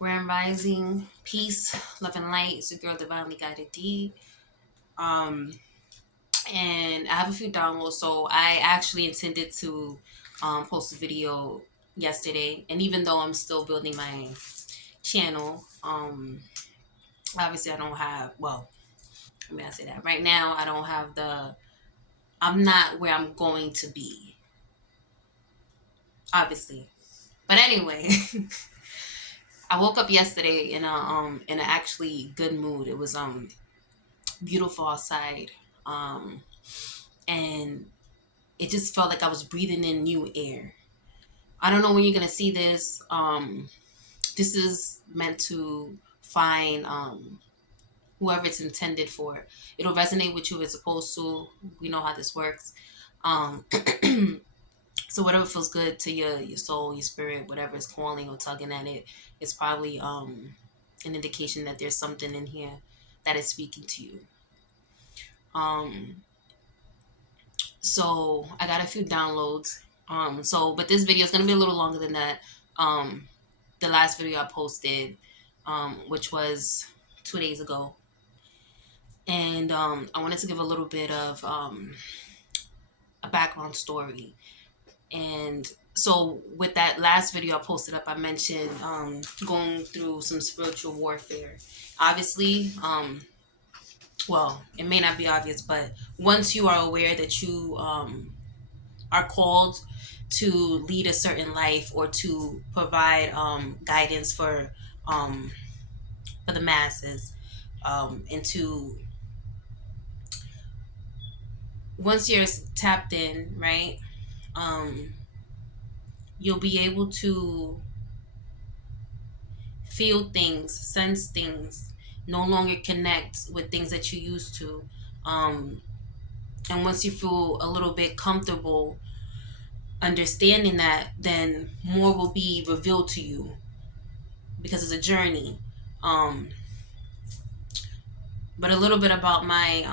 Grand Rising, peace, love and light. It's your girl Divinely Guided D. Um, and I have a few downloads, so I actually intended to post a video yesterday. And even though I'm still building my channel, obviously I don't have. Well, let me not say that. Right now, I don't have the. I'm not where I'm going to be, obviously. But anyway, I woke up yesterday in a actually good mood. It was beautiful outside. Um, and it just felt like I was breathing in new air. I don't know when you're gonna see this. This is meant to find whoever it's intended for. It'll resonate with you as opposed to. We know how this works. Um, so whatever feels good to your soul, your spirit, whatever is calling or tugging at it, it's probably an indication that there's something in here that is speaking to you. Um, So I got a few downloads. But this video is gonna be a little longer than that. The last video I posted, which was 2 days ago, and I wanted to give a little bit of a background story. And so with that last video I posted up, I mentioned going through some spiritual warfare. Obviously, well, it may not be obvious, but once you are aware that you are called to lead a certain life or to provide guidance um, for the masses, and to once you're tapped in, right, um, you'll be able to feel things, sense things, no longer connect with things that you used to. Um, and once you feel a little bit comfortable understanding that, then more will be revealed to you because it's a journey. Um, but a little bit about my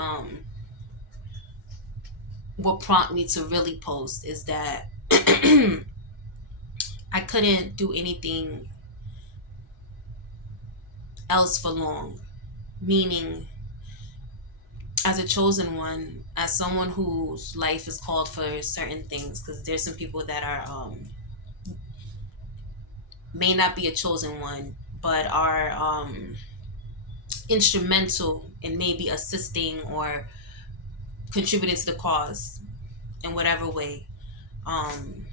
what prompted me to really post is that I couldn't do anything else for long. Meaning, as a chosen one, as someone whose life is called for certain things, because there's some people that are may not be a chosen one, but are instrumental in maybe assisting or contributing to the cause in whatever way. Um,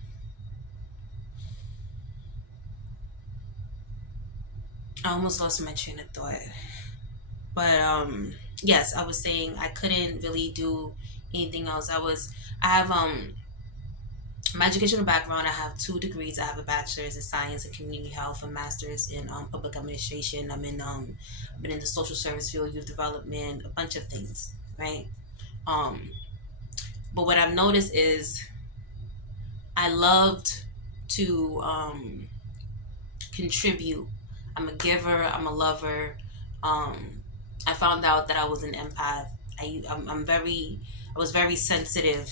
I almost lost my train of thought. But yes, I was saying I couldn't really do anything else. I have my educational background. I have 2 degrees. I have a bachelor's in science and community health, a master's in public administration. I've been in the social service field, youth development, a bunch of things, right? Um, but what I've noticed is I loved to contribute. I'm a giver. I'm a lover. Um, I found out that I was an empath. I was very sensitive.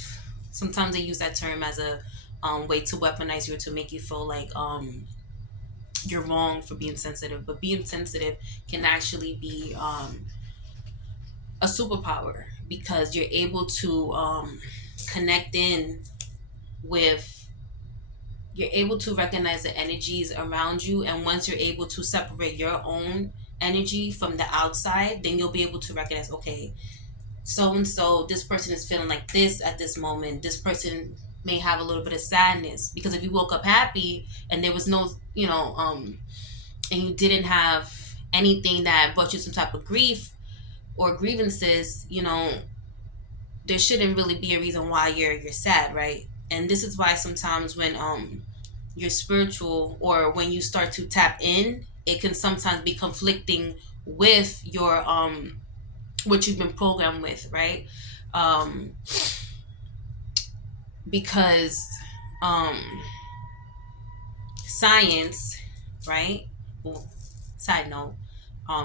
Sometimes they use that term as a way to weaponize you or to make you feel like you're wrong for being sensitive. But being sensitive can actually be a superpower because you're able to connect in with you're able to recognize the energies around you, and once you're able to separate your own energy from the outside, then you'll be able to recognize, okay, so and so, this person is feeling like this at this moment. This person may have a little bit of sadness because if you woke up happy and there was no, and you didn't have anything that brought you some type of grief or grievances, there shouldn't really be a reason why you're sad, right? And this is why sometimes when you're spiritual or when you start to tap in, it can sometimes be conflicting with your what you've been programmed with, right? Um, because um, science, right? Well, side note,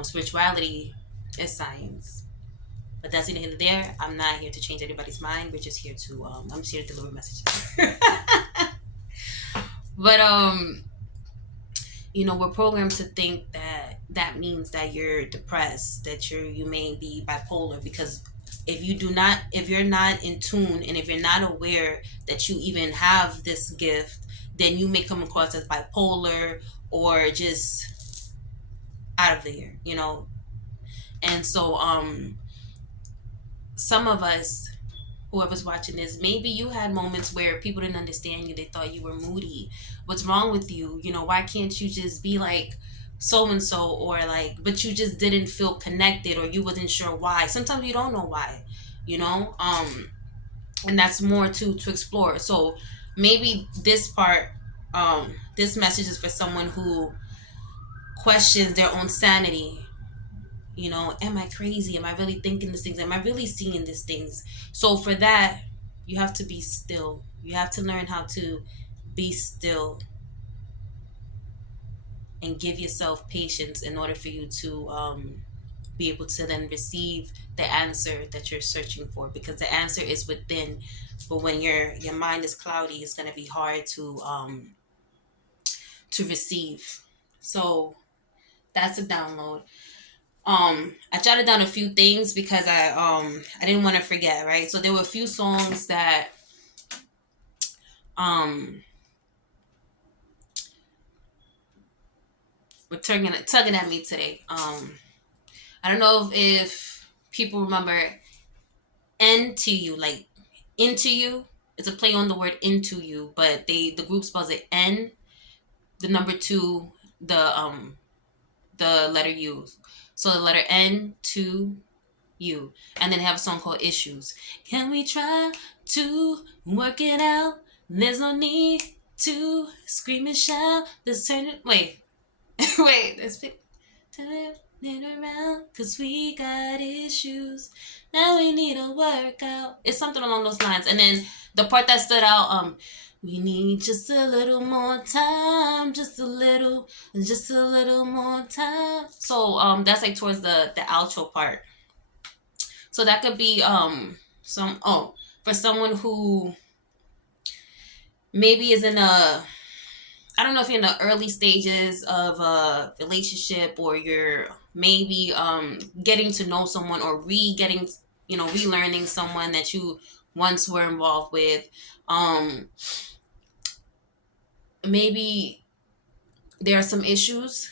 spirituality is science. But that's neither here nor there. I'm not here to change anybody's mind. We're just here to I'm just here to deliver messages. But we're programmed to think that that means that you're depressed, that you may be bipolar, because if you're not in tune, and if you're not aware that you even have this gift, then you may come across as bipolar, or just out of there. And so some of us, whoever's watching this, maybe you had moments where people didn't understand you. They thought you were moody. What's wrong with you? Why can't you just be like so and so, or like, but you just didn't feel connected, or you wasn't sure why. Sometimes you don't know why, you know? And that's more to explore. So maybe this message is for someone who questions their own sanity. Am I crazy? Am I really thinking these things? Am I really seeing these things? So for that, you have to be still. You have to learn how to be still and give yourself patience in order for you to be able to then receive the answer that you're searching for, because the answer is within. But when your mind is cloudy, it's going to be hard to receive. So that's a download. I jotted down a few things because I didn't want to forget, right? So there were a few songs that um were tugging at me today. I don't know if people remember Into You, like Into You. It's a play on the word into you, but the group spells it N, the number two, the letter U. So the letter N, two, you. And then they have a song called Issues. Can we try to work it out? There's no need to scream and shout. Let's turn it. Wait. Wait. Let's turn it around. Cause we got issues. Now we need a workout. It's something along those lines. And then the part that stood out, we need just a little more time, just a little more time. So that's like towards the outro part. So that could be for someone who maybe is in a, I don't know if you're in the early stages of a relationship, or you're maybe getting to know someone, or relearning someone that you once were involved with. Maybe there are some issues.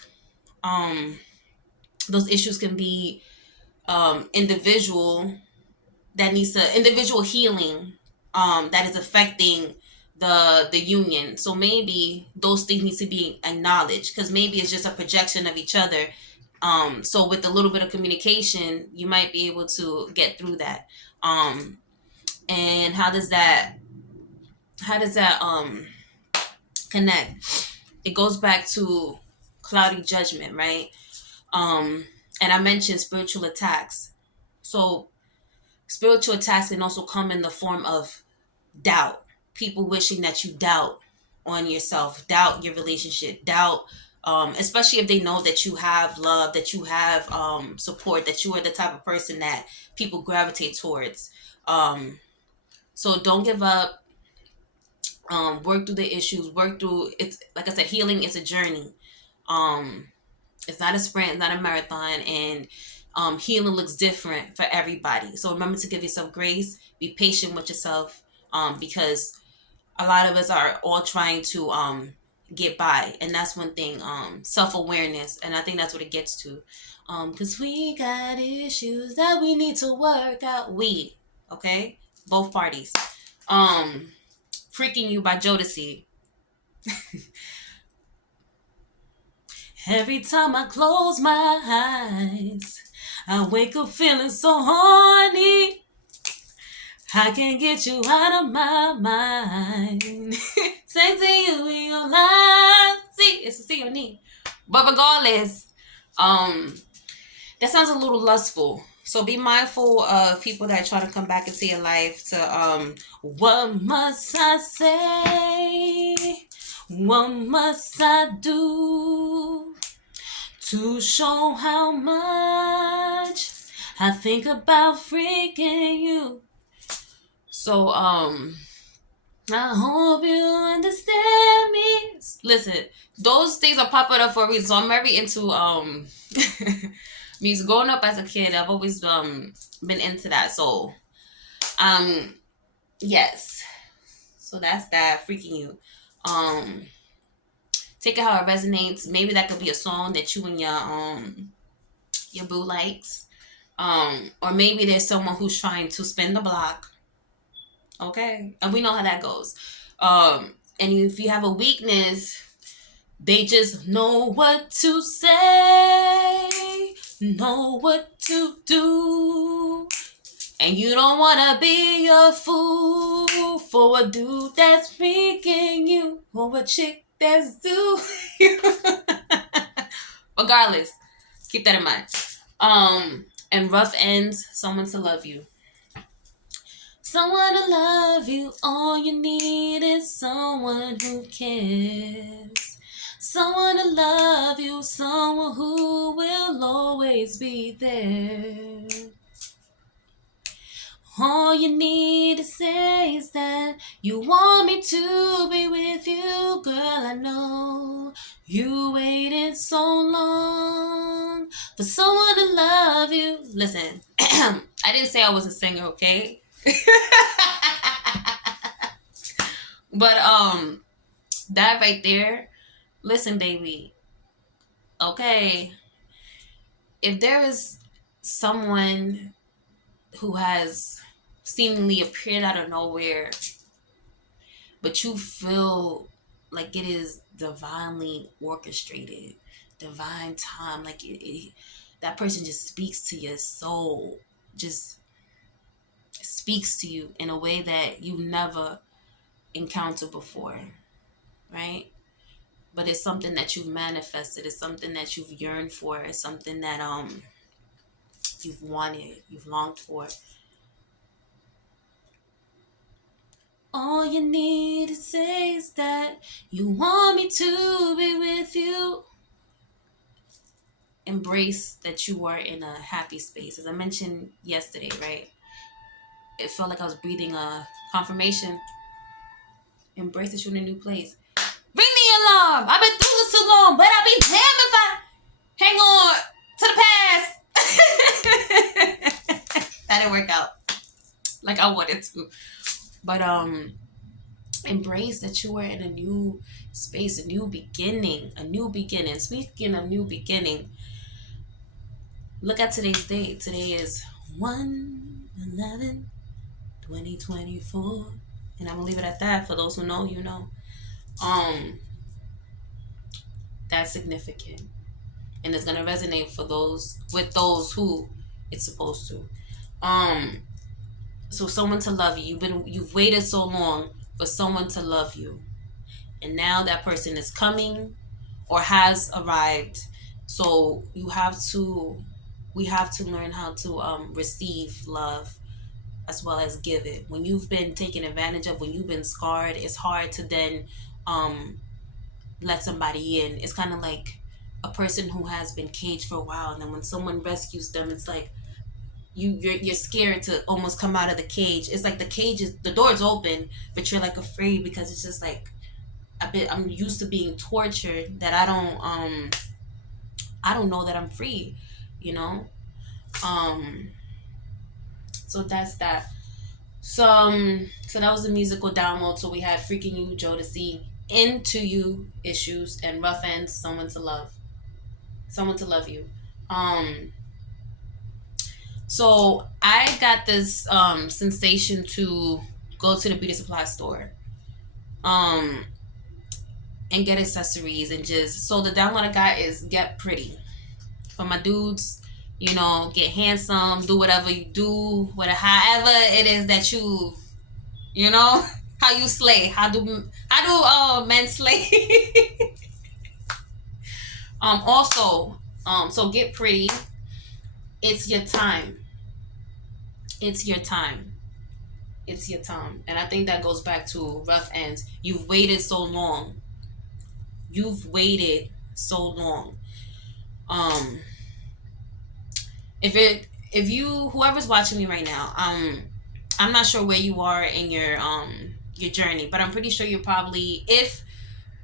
Those issues can be individual individual healing that is affecting the union. So maybe those things need to be acknowledged, because maybe it's just a projection of each other. So with a little bit of communication, you might be able to get through that. And how does that connect? It goes back to cloudy judgment, right? And I mentioned spiritual attacks. So spiritual attacks can also come in the form of doubt. People wishing that you doubt on yourself, doubt your relationship, doubt, especially if they know that you have love, that you have support, that you are the type of person that people gravitate towards. So don't give up. Work through the issues. Work through it's, like I said, healing is a journey. Um, it's not a sprint, it's not a marathon, and healing looks different for everybody. So remember to give yourself grace, be patient with yourself, because a lot of us are all trying to get by, and that's one thing. Self-awareness, and I think that's what it gets to. Because we got issues that we need to work out. Okay, both parties. Freaking You by Jodeci. Every time I close my eyes, I wake up feeling so horny. I can't get you out of my mind. Say to you in your life. See, it's a C or knee. But regardless, that sounds a little lustful. So be mindful of people that try to come back into your life to what must I say? What must I do to show how much I think about freaking you? So I hope you understand me Listen, those things are popping up for a reason. So I'm very into music. Growing up as a kid, I've always been into that. So um yes. So that's that freaking you. Um Take it how it resonates. Maybe that could be a song that you and your boo likes. Or maybe there's someone who's trying to spin the block. Okay. And we know how that goes. And if you have a weakness, they just know what to say, know what to do. And you don't wanna be a fool for a dude that's freaking you or a chick that's do you. Regardless, keep that in mind. And rough ends, someone to love you. Someone to love you, all you need is someone who cares. Someone to love you, someone who will always be there. All you need to say is that you want me to be with you, girl. I know you waited so long for someone to love you. Listen, I didn't say I was a singer, okay? But that right there, listen, baby. Okay, if there is someone who has seemingly appeared out of nowhere, but you feel like it is divinely orchestrated, divine time, like that person just speaks to your soul, just speaks to you in a way that you've never encountered before, right? But it's something that you've manifested, it's something that you've yearned for, it's something that you've wanted, you've longed for. All you need to say is that you want me to be with you. Embrace that you are in a happy space. As I mentioned yesterday, right? It felt like I was breathing a confirmation. Embrace that you're in a new place. Ring the alarm! I've been through this too long, but I'll be damned if I hang on to the past. That didn't work out like I wanted to. But embrace that you are in a new space, a new beginning, a new beginning. Speaking of new beginning, look at today's date. Today is 1/11/2024, and I'm gonna leave it at that. For those who know, you know. That's significant, and it's gonna resonate for those who it's supposed to. So someone to love you. You've waited so long for someone to love you, and now that person is coming or has arrived. So we have to learn how to receive love as well as give it. When you've been taken advantage of, when you've been scarred, it's hard to then let somebody in. It's kind of like a person who has been caged for a while, and then when someone rescues them, it's like you're scared to almost come out of the cage. It's like the door's open, but you're like afraid because it's just like I'm used to being tortured that I don't know that I'm free, you know. So that's that. So that was the musical download. So we had Freaking You, Jodeci, Into You, Issues, and Rough Ends, Someone to Love. Someone to Love You. So I got this sensation to go to the beauty supply store and get accessories and just, so the download I got is Get Pretty. For my dudes, you know, get handsome, do whatever you do, whatever, however it is that you know, how you slay, how do men slay. Also, so Get Pretty, it's your time. It's your time. It's your time. And I think that goes back to Rough Ends. You've waited so long. You've waited so long. If you, whoever's watching me right now, I'm not sure where you are in your journey, but I'm pretty sure you're probably, if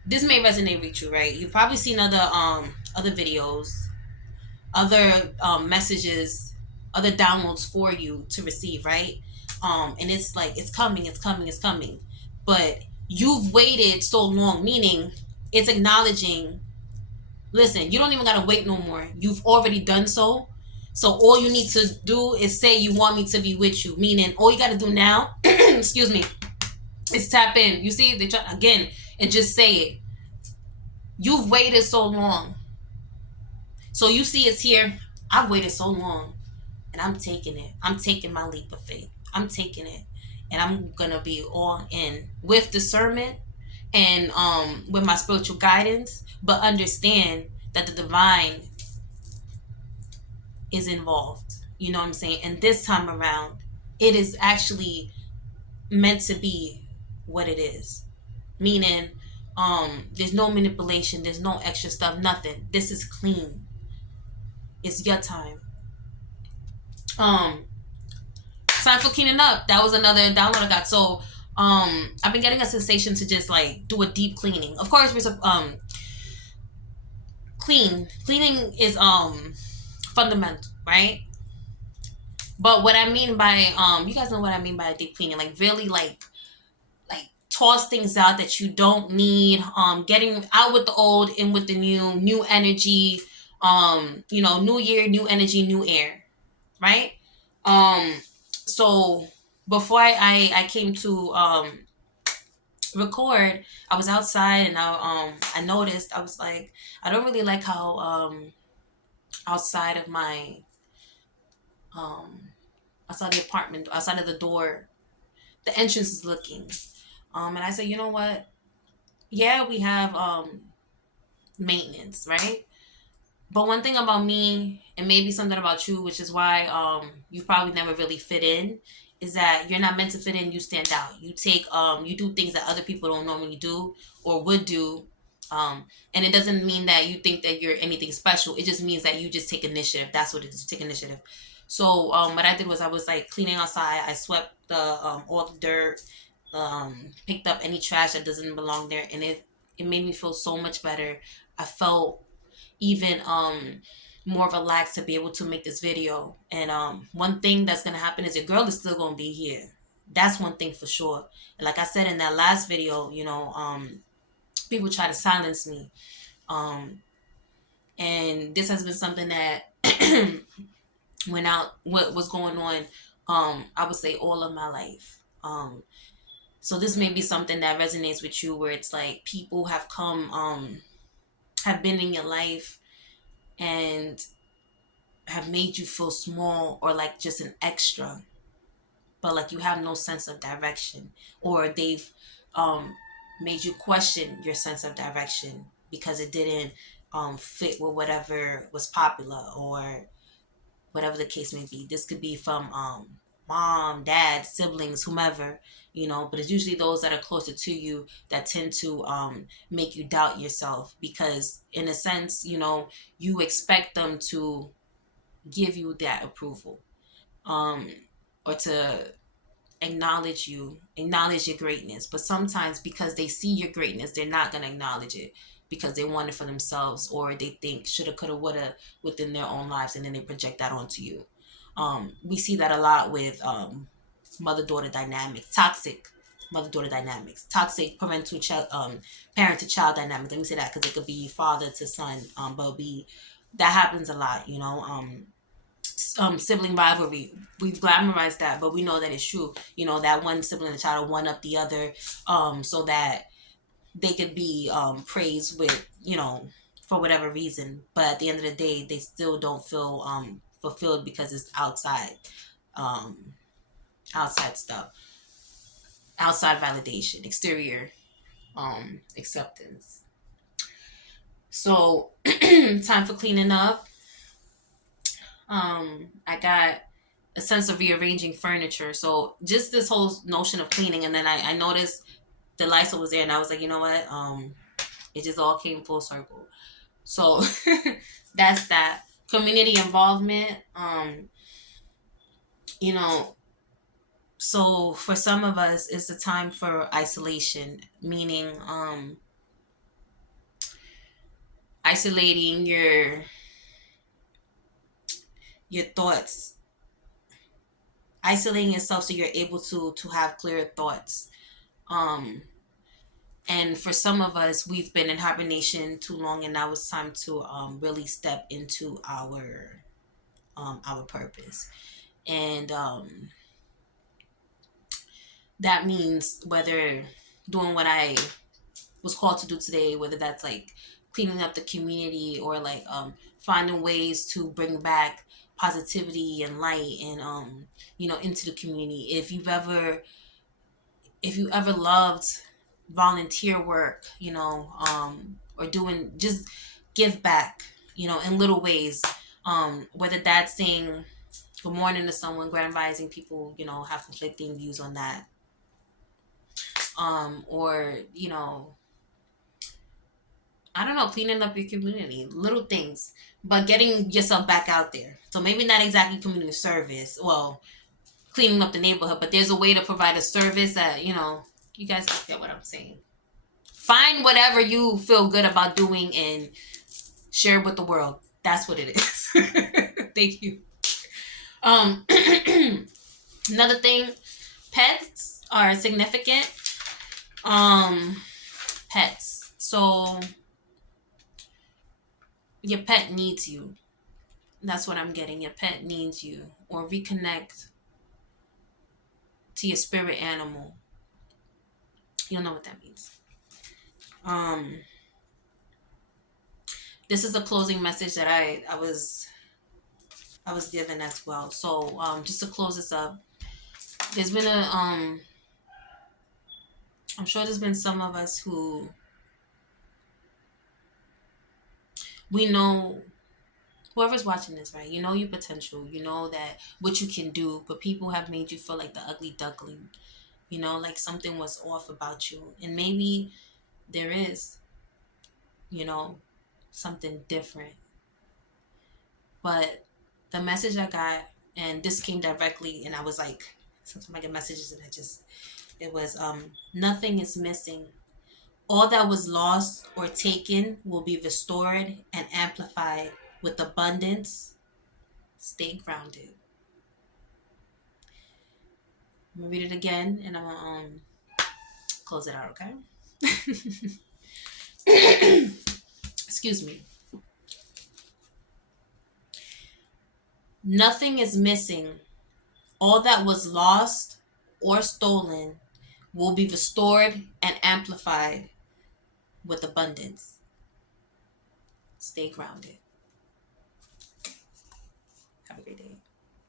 this may resonate with you, right? You've probably seen other videos, other messages, other downloads for you to receive, right? And it's like it's coming, it's coming, it's coming. But you've waited so long, meaning it's acknowledging, listen, you don't even gotta wait no more. You've already done so. So all you need to do is say you want me to be with you. Meaning all you gotta do now, excuse me, is tap in. You see, they try again and just say it. You've waited so long. So you see it's here. I've waited so long and I'm taking it. I'm taking my leap of faith. I'm taking it. And I'm gonna be all in with discernment and with my spiritual guidance, but understand that the divine is involved. You know what I'm saying? And this time around, it is actually meant to be what it is. Meaning, there's no manipulation, there's no extra stuff, nothing. This is clean. It's your time. Um, Time for cleaning up. That was another download I got. So, I've been getting a sensation to just like do a deep cleaning. Of course, we're cleaning is fundamental, right? But what I mean by you guys know what I mean by deep cleaning, like really like toss things out that you don't need, getting out with the old, in with the new energy, new year, new energy, new air, right? Um so before I came to record, I was outside and I noticed, I was like, I don't really like how outside of my um outside the apartment, outside of the door, the entrance is looking. And I said, you know what? Yeah, we have maintenance, right? But one thing about me, and maybe something about you, which is why you probably never really fit in, is that you're not meant to fit in. You stand out. You do things that other people don't normally do or would do. And it doesn't mean that you think that you're anything special. It just means that you just take initiative. That's what it is. You take initiative. So what I did was I was like cleaning outside. I swept the all the dirt, picked up any trash that doesn't belong there, and it made me feel so much better. I felt even more relaxed to be able to make this video. And one thing that's gonna happen is your girl is still gonna be here. That's one thing for sure. And like I said in that last video, people try to silence me. Um, and this has been something that went out what was going on, I would say all of my life. So this may be something that resonates with you, where it's like people have come, have been in your life and have made you feel small or like just an extra, but like you have no sense of direction, or they've um, made you question your sense of direction because it didn't fit with whatever was popular or whatever the case may be. This could be from mom, dad, siblings, whomever, but it's usually those that are closer to you that tend to make you doubt yourself because, in a sense, you expect them to give you that approval, um, or to acknowledge your greatness. But sometimes because they see your greatness, they're not going to acknowledge it because they want it for themselves, or they think shoulda, coulda, woulda within their own lives, and then they project that onto you. We see that a lot with mother daughter dynamics, toxic mother daughter dynamics, toxic parental child, parent to child dynamics. Let me say that because it could be father to son, but that happens a lot. Sibling rivalry. We've glamorized that, but we know that it's true. That one sibling and child will one up the other, so that they could be praised with, for whatever reason. But at the end of the day, they still don't feel fulfilled because it's um, outside stuff, outside validation, exterior acceptance. So, time for cleaning up. I got a sense of rearranging furniture. So just this whole notion of cleaning, and then I noticed the Lysol was there, and I was like, you know what? It just all came full circle. So that's that. Community involvement. You know, so for some of us, it's a time for isolation, meaning isolating your thoughts, isolating yourself so you're able to have clear thoughts. Um, and for some of us, we've been in hibernation too long, and now it's time to really step into our purpose. And that means whether doing what I was called to do today, whether that's like cleaning up the community or like finding ways to bring back positivity and light and into the community. If you ever loved volunteer work, or doing just give back, in little ways, whether that's saying good morning to someone, grand rising. People have conflicting views on that, or I don't know, cleaning up your community, little things, but getting yourself back out there. So maybe not exactly community service, well, cleaning up the neighborhood, but there's a way to provide a service that, you guys get what I'm saying. Find whatever you feel good about doing and share it with the world. That's what it is. Thank you. Um, Another thing, pets are significant. Um, Pets. So your pet needs you. That's what I'm getting. Your pet needs you. Or reconnect to your spirit animal. You'll know what that means. Um, this is a closing message that I was given as well. So just to close this up, there's been I'm sure there's been some of us who we know, whoever's watching this, right? You know your potential. You know that what you can do, but people have made you feel like the ugly duckling. Like something was off about you, and maybe there is, you know, something different. But the message I got, and this came directly, and I was like, sometimes I get messages, and it was, nothing is missing. All that was lost or taken will be restored and amplified with abundance. Stay grounded. I'm gonna read it again, and I'm gonna close it out. Okay. Excuse me. Nothing is missing. All that was lost or stolen will be restored and amplified with abundance. Stay grounded.